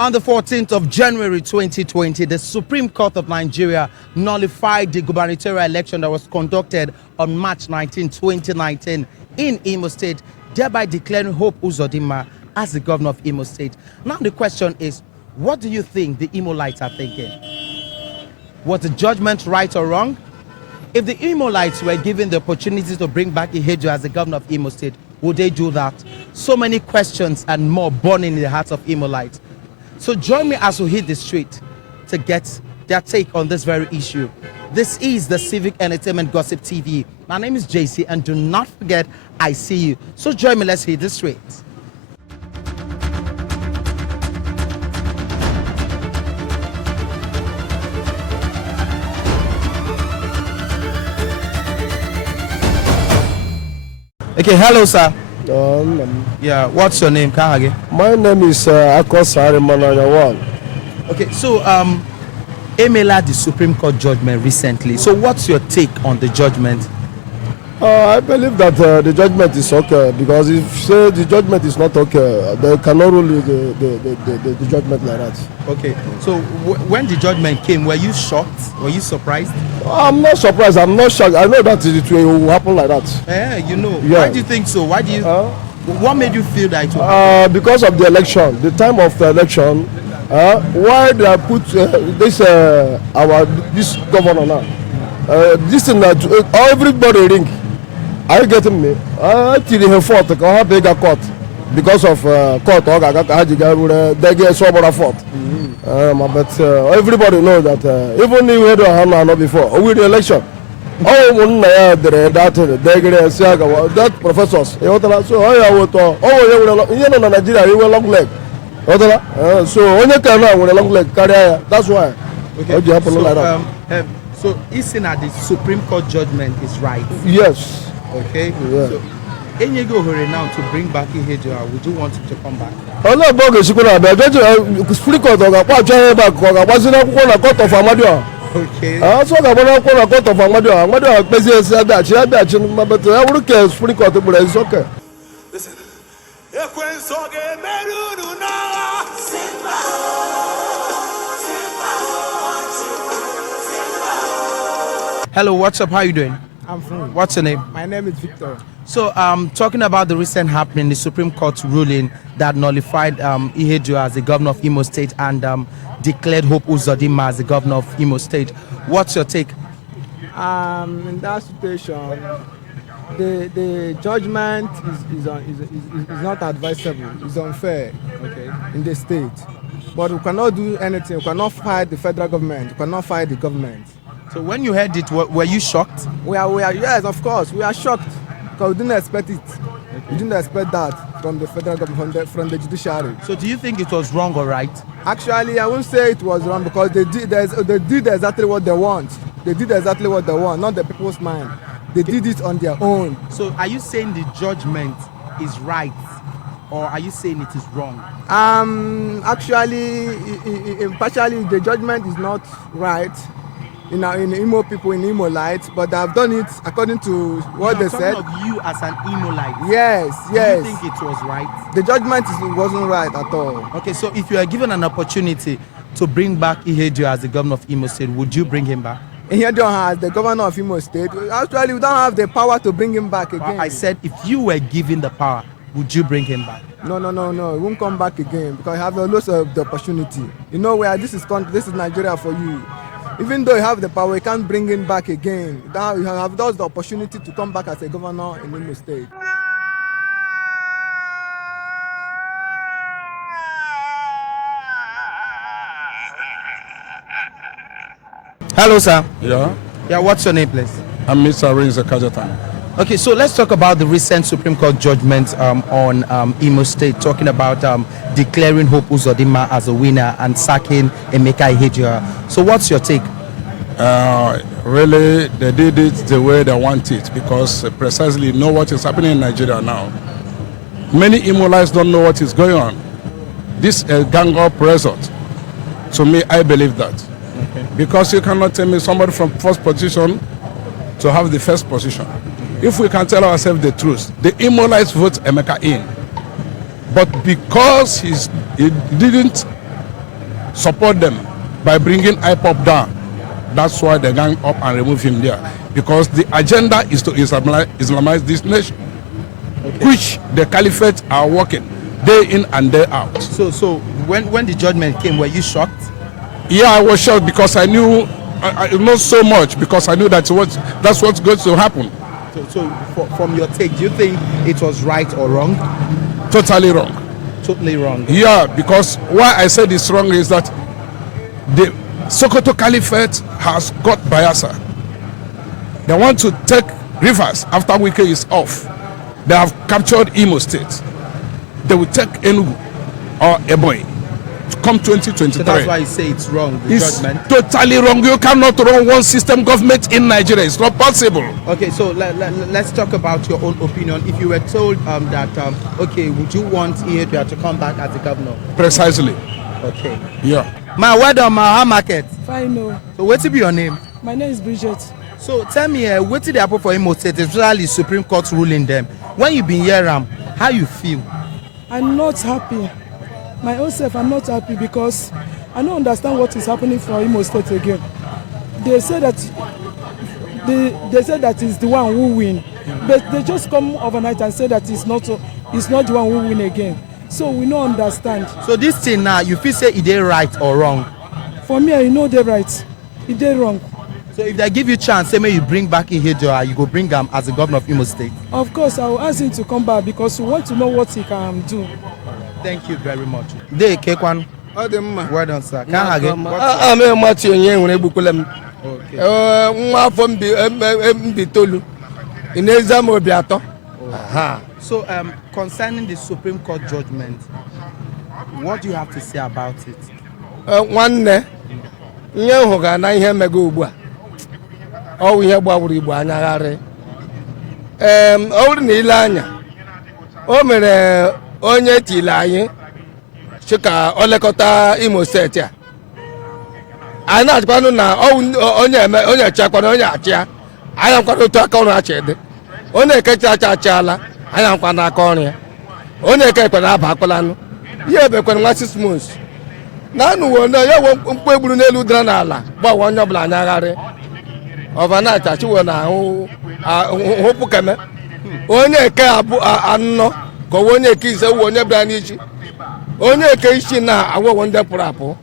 On the 14th of January 2020, the Supreme Court of Nigeria nullified the gubernatorial election that was conducted on March 19, 2019 in Imo State, thereby declaring Hope Uzodinma as the governor of Imo State. Now the question is, what do you think the IMOLITES are thinking? Was the judgment right or wrong? If the IMOLITES were given the opportunity to bring back IHEDIOHA as the governor of Imo State, would they do that? So many questions and more burning in the hearts of IMOLITES. So join me as we hit the street to get their take on this very issue. This is the Civic Entertainment Gossip TV. My name is JC, and do not forget, I see you. So join me, let's hit the street. Okay, hello, sir. Yeah, what's your name? My name is Akosari Mananawan. Okay, so Emela, the Supreme Court judgment recently. So what's your take on the judgment? I believe that the judgment is okay, because if say the judgment is not okay, they cannot rule the judgment like that. Okay, so when the judgment came, were you shocked? Were you surprised? I'm not surprised. I'm not shocked. I know that it will happen like that. Yeah, you know. Yeah. Why do you think so? Why do you? What made you feel that it will because of the election, the time of the election. Why they put this governor now? This thing that everybody ring. Are you getting me? Till he fought, I have bigger court because of court. They get so much fought. But everybody knows that even if we had a hand before with the election. That professors. So Nigeria, you will long leg. So only can with a long leg career. That's why. Okay. So isn't that the Supreme Court judgment is right? Yes. Okay. Yeah. So Enyego Hore now to bring back IHEDIOHA, would you want him to come back? Oh no, bogus. You could have been Supreme Court or back. Wasn't a court of Amadio. Okay. So I want to call a court of Amadio. Amadio, President said that she had that, but I would care Supreme Court, but it's okay. Listen. Hello, what's up? How you doing? I'm fine. What's your name? My name is Victor. So, talking about the recent happening, the Supreme Court ruling that nullified IHEDIOHA as the governor of Imo State and declared Hope Uzodinma as the governor of Imo State. What's your take? In that situation, the judgment is not advisable. It's unfair. Okay. In the state, but we cannot do anything. We cannot fight the federal government. We cannot fight the government. So when you heard it, were you shocked? We are yes, of course. We are shocked because we didn't expect it. Okay. We didn't expect that from the federal government, from the judiciary. So do you think it was wrong or right? Actually, I won't say it was wrong because they did exactly what they want. They did exactly what they want, not the people's mind. They did it on their own. So are you saying the judgment is right, or are you saying it is wrong? Actually, partially the judgment is not right. In Imo people, in IMOLITES, but I've done it according to what they said. Of you as an IMOLITE. Yes. Do you think it was right? The judgment wasn't right at all. Okay, so if you are given an opportunity to bring back IHEDIOHA as the governor of Imo State, would you bring him back? IHEDIOHA as the governor of Imo State, actually we don't have the power to bring him back again. I said if you were given the power, would you bring him back? No, he won't come back again because I have lost the opportunity. You know where this is Nigeria for you. Even though you have the power, you can't bring him back again. Now you have lost the opportunity to come back as a governor in Imo State. Hello, sir. Yeah. Yeah, what's your name, please? I'm Mr. Rinza Kajatan. Okay, so let's talk about the recent Supreme Court judgment on Imo State, talking about declaring Hope Uzodinma as a winner and sacking Emeka IHEDIOHA. So what's your take? Really, they did it the way they want it, because precisely know what is happening in Nigeria now. Many IMOLITES don't know what is going on. This is gang up result. To me, I believe that. Okay. Because you cannot tell me somebody from first position to have the first position. If we can tell ourselves the truth, the IMOLITES vote Emeka in. But because he didn't support them by bringing IPOP down. That's why they gang up and remove him there. Because the agenda is to Islamize this nation, which the caliphate are working day in and day out. So when the judgment came, were you shocked? Yeah, I was shocked because I knew, not so much, because I knew that's what's going to happen. So from your take, do you think it was right or wrong? Totally wrong. Totally wrong. Yeah, because why I said it's wrong is that the Sokoto Caliphate has got Bayelsa. They want to take Rivers after Wike is off. They have captured Imo State. They will take Enugu or Ebonyi to come 2023. So that's why you say it's wrong, the It's judgment? totally wrong. You cannot run one system government in Nigeria. It's not possible. Okay, so let's talk about your own opinion. If you were told that, okay, would you want IHEDIOHA to come back as the governor? Precisely. Okay. Yeah. My word on my market. Fine, no. So what will be your name? My name is Bridget. So tell me, what did they happen for Imo State, especially Supreme Court ruling them? When you've been here, how you feel? I'm not happy. My own self, I'm not happy because I don't understand what is happening for Imo State again. They say that it's the one who win, but they just come overnight and say that it's not the one who win again. So we don't understand. So this thing now, you feel say it is right or wrong? For me, I know they're right. It is wrong. So if they give you chance, say may you bring back IHEDIOHA, you go bring him as the governor of Imo State. Of course, I will ask him to come back because we want to know what he can do. Thank you very much. Dey Kekwan. Well done, sir. Can I get I'm a match in Yebukulem. Nwa afọ mbitolu. Ineza mo biato. So concerning the Supreme Court judgment, what do you have to say about it? Nwanne ihe hụ ga na ihe mega ugbu a. Ọ ihe gbawuru Igbo anyagharị. Ọ bụrụ na ile anya. O mere onye tile anyị chika olekọta Imo State a. Anyị na-achịkwanụ na onye chakwana onye achịa. Anyị akwado otu aka ọrụ achịdị. Onye ekecha achachala. Anyị akwado aka ọrụ ya. Onye ekekwana aba akwalanụ. Ihe ebekwana nwa 6 months. Naanụ wo na ya wo mkpu egburu n'elu dara n'ala gbawa onye ọbụla anyagharị. Overnight achịwo na hụpụ keme. Onye eke abụ anọ ka onye eke ise wu onye bịara n'isi. Onye eke isi na agwọgwọ ndị pụrụ apụ.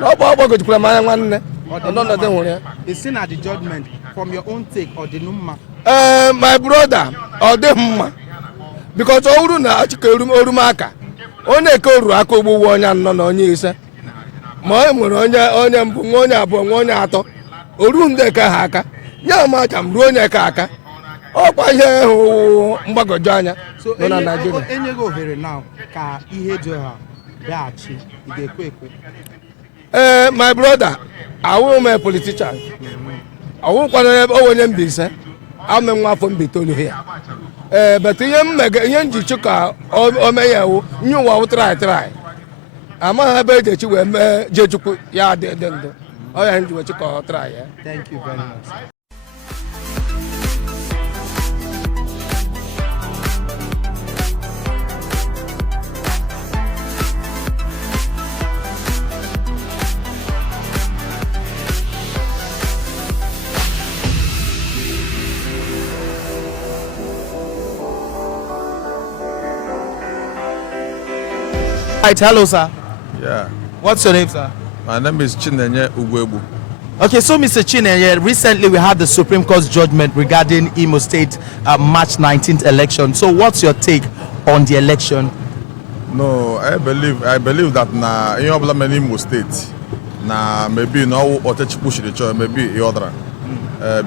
Na ọ bụ ọgbagojikwara m anya nwanne. Ọnọdụ nwere ya. Is seen at the judgment from your own take or the numma? My brother, ọ dị mma. Because ọ bụrụ na achịka orume aka. Onye eke oruru aka ogbugbu onye anọ na onye ise. Ma ọ nwere onye mbụ nwa onye abụọ nwa onye atọ. Oru ndị eke ha aka. Ya ma acha m ruo onye eke aka. Ọkwa ihe hụ mgbagoju anya nọ na Nigeria. Enye go ohere now ka IHEDIOHA bịaghachi, ị ga-ekwe ekwe? My brother, awụ m a politician. Awụkwana onye Mbaise. Ame nwa afọ Mbitolu here. But ihe njichi ka o mee ya wụ nye ụwa try. Amaghị ebe eji echi wee mee Jechukwu ya dị ndụ. Ọ ya nji wechi ka ọ try ya. Thank you very much. Right, hello, sir. Yeah, What's your name, sir? my name is Chinenye Ugwebu. Okay, so Mr. Chinenye, recently we had the Supreme Court's judgment regarding Imo State March 19th election. So what's your take on the election? No, I believe that na in obla many Imo State na maybe no otechi push the choice maybe other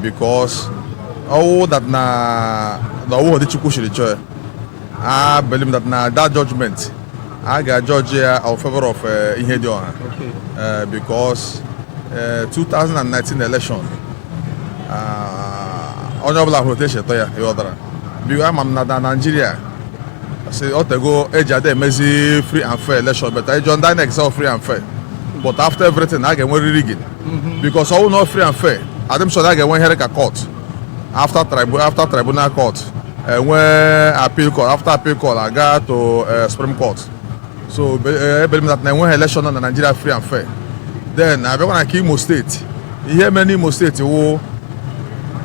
because all that na the otechi push the choice. I believe that na that judgment I got judge here in favor of IHEDIOHA because 2019 election honorable rotation to ya other because I'm not in Nigeria. Say otego ejade emezi free and fair election but I joined that next free and fair but after everything I get one rigging because all not free and fair I'm sure I get one here court after tribunal court when appeal court after appeal court I got to Supreme Court So I believe that now when election in Nigeria free and fair. Then I want to Imo State. You hear many Imo State who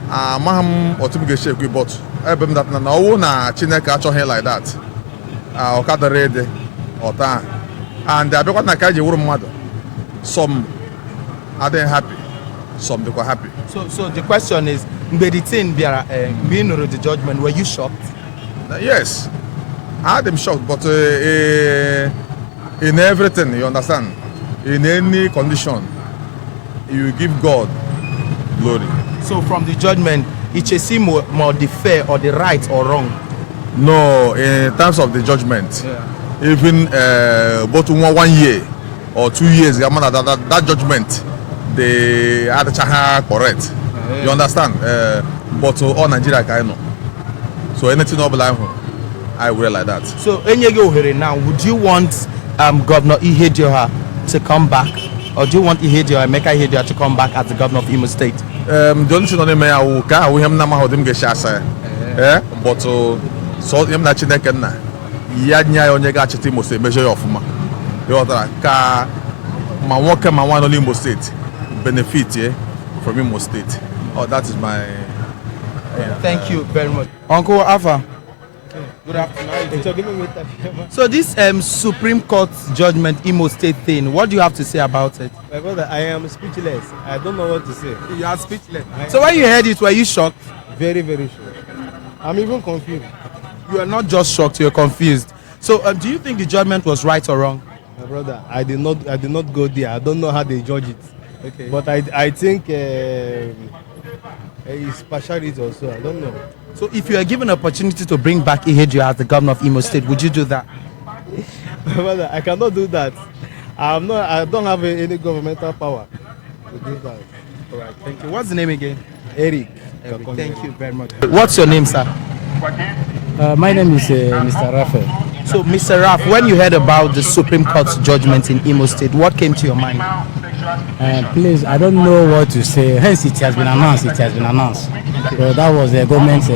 maham otumge shake but I believe that now na Chineke actually here like that. Okada ready ota. And I want to kaji wuru mmadụ. Some are they happy, some they were happy. So the question is, the thing being the judgment, were you shocked? Yes, I had them shocked, but in everything, you understand, in any condition, you give God glory. So from the judgment, it should seem more the fair or the right or wrong? No, in terms of the judgment, even both 1 year or 2 years, that judgment, they had correct. You understand? But all Nigeria can know. So anything over like I will like that. So now, would you want Governor IHEDIOHA to come back, or do you want IHEDIOHA to come back as the governor of Imo State? The only thing on the mayor who can we have nama how them get shasa. But so him na Chineke na. Yanya onye ga chiti Imo State measure of ma. You other ka my worker my one only Imo State benefit from Imo State. Oh, that is my. Thank you very much, Uncle Alpha. Good afternoon. So this Supreme Court judgment Imo State thing, what do you have to say about it? My brother, I am speechless. I don't know what to say. You are speechless. So when you heard it, were you shocked? Very, very sure. I'm even confused. You are not just shocked, you are confused. So do you think the judgment was right or wrong? My brother, I did not go there. I don't know how they judge it. Okay. But I think it's partiality also. I don't know. So if you are given an opportunity to bring back IHEDIOHA as the governor of Imo State, would you do that? My brother, I cannot do that. I don't have any governmental power to do that. All right, thank you. What's the name again? Eric. Thank you very much. What's your name, sir? My name is Mr. Raphael. So, Mr. Raf, when you heard about the Supreme Court's judgment in Imo State, what came to your mind? Please, I don't know what to say. Hence, it has been announced. It has been announced. So that was the government's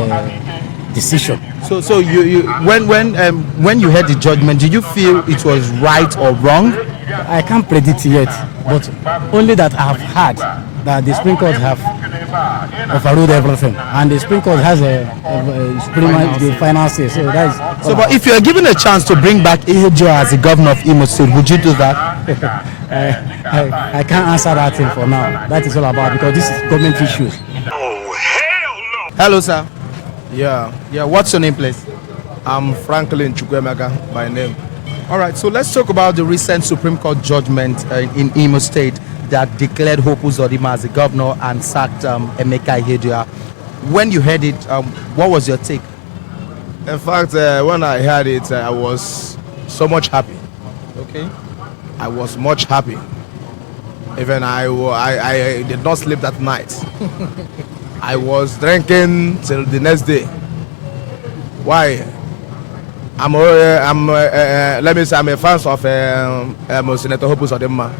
decision. So when you heard the judgment, did you feel it was right or wrong? I can't predict yet, but only that I have heard that the Supreme Court have overruled everything, and the Supreme Court has the final say. So that is. So, but if you are given a chance to bring back IHEDIOHA as the governor of Imo State, would you do that? I can't answer that thing for now. That is all about because this is government issues. Oh, hell no! Hello, sir. Yeah, What's your name, please? I'm Franklin Chukwemeka by name. All right. So let's talk about the recent Supreme Court judgment in Imo State that declared Hope Uzodimma as the governor and sacked Emeka IHEDIOHA. When you heard it, what was your take? In fact, when I heard it, I was so much happy. Okay. I was much happy. Even I did not sleep that night. I was drinking till the next day. Why? Let me say I'm a fan of Senator Hope Uzodimma.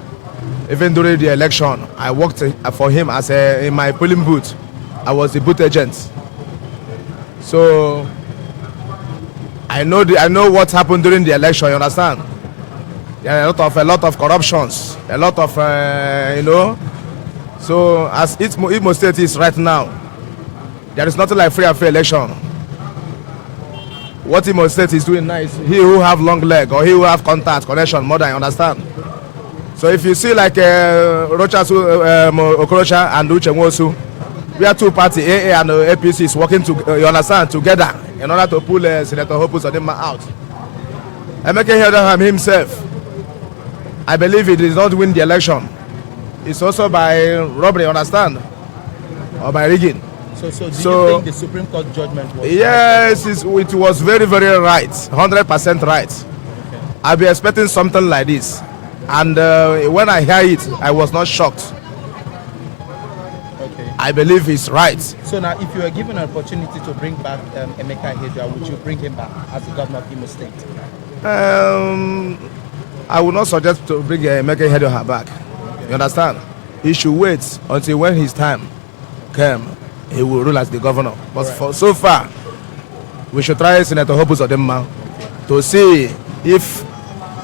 Even during the election, I worked for him as in my polling booth. I was the booth agent. So I know what happened during the election. You understand? Yeah, a lot of corruptions, a lot of So as Imo State is right now, there is nothing like free and fair election. What Imo State is doing now is he who have long leg or he who have contact, connection, more than you understand. So if you see like Rocha Okorocha and Uche Nwosu, we are two parties, AA and APC is working you understand, together in order to pull Senator Hope Uzodimma out. Emeka IHEDIOHA himself, I believe he did not win the election. It's also by robbery, understand, or by rigging. So do you think the Supreme Court judgment was? Yes, it was very, very right, 100% right. Okay. I'll be expecting something like this. And when I hear it, I was not shocked. Okay. I believe it's right. So now, if you are given an opportunity to bring back Emeka IHEDIOHA, would you bring him back as the governor of Imo State? I would not suggest to bring Emeka IHEDIOHA back. Okay. You understand? He should wait until when his time comes, he will rule as the governor. But for so far, we should try Senator Hope Uzodimma to see if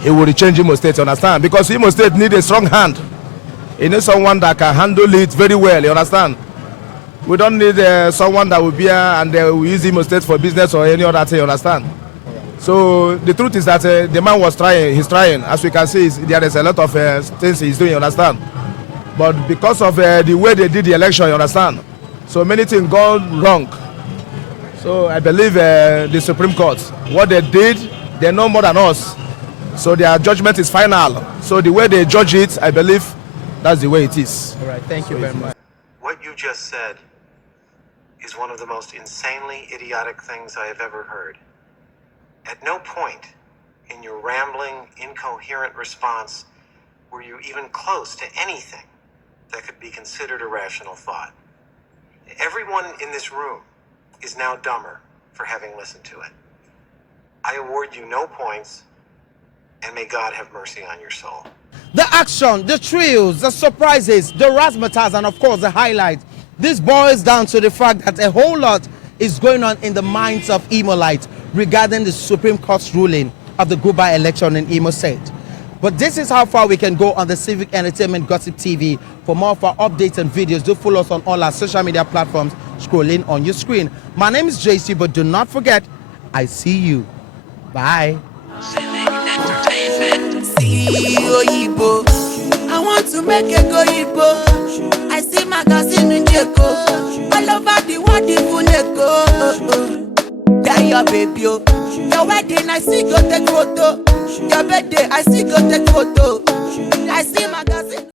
he will change Imo State, you understand? Because Imo State need a strong hand. It needs someone that can handle it very well, you understand? We don't need someone that will be here and will use Imo State for business or any other thing, you understand? So the truth is that the man was trying, he's trying. As we can see, there is a lot of things he's doing, you understand? But because of the way they did the election, you understand? So many things gone wrong. So I believe the Supreme Court, what they did, they know more than us. So their judgment is final. So the way they judge it, I believe that's the way it is. All right, thank you very much. What you just said is one of the most insanely idiotic things I have ever heard. At no point in your rambling, incoherent response were you even close to anything that could be considered a rational thought. Everyone in this room is now dumber for having listened to it. I award you no points, and may God have mercy on your soul. The action, the thrills, the surprises, the razzmatazz, and of course the highlights. This boils down to the fact that a whole lot is going on in the minds of Imolites regarding the Supreme Court's ruling of the Guba election in Imo State. But this is how far we can go on the Civic Entertainment Gossip TV. For more of our updates and videos, do follow us on all our social media platforms scrolling on your screen. My name is JC, but do not forget, I see you. Bye. Civic Entertainment. I want to make a go Igbo. I see magazine in Jeko. All over the world, even Eko. There your baby, your wedding, I see go take photo. Your birthday, I see go take photo. I see magazine.